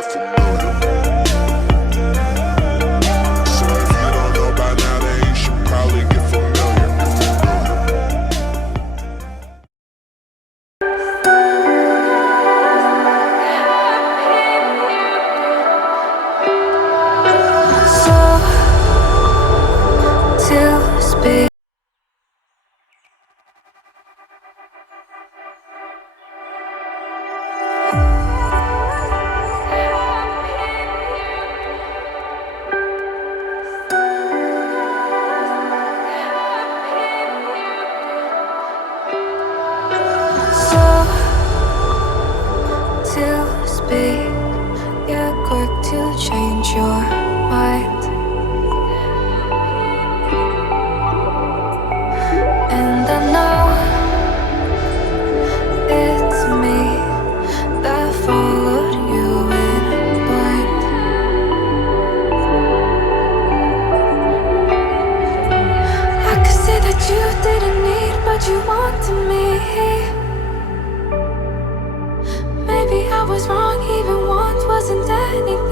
get familiar. So if you don't know by now, then you should probably get familiar. So to speak. So to speak. You're quick to change your mind. And I know it's me that followed you in blind. I could say that you didn't need, but you wanted me. Maybe I was wrong, even want wasn't anything.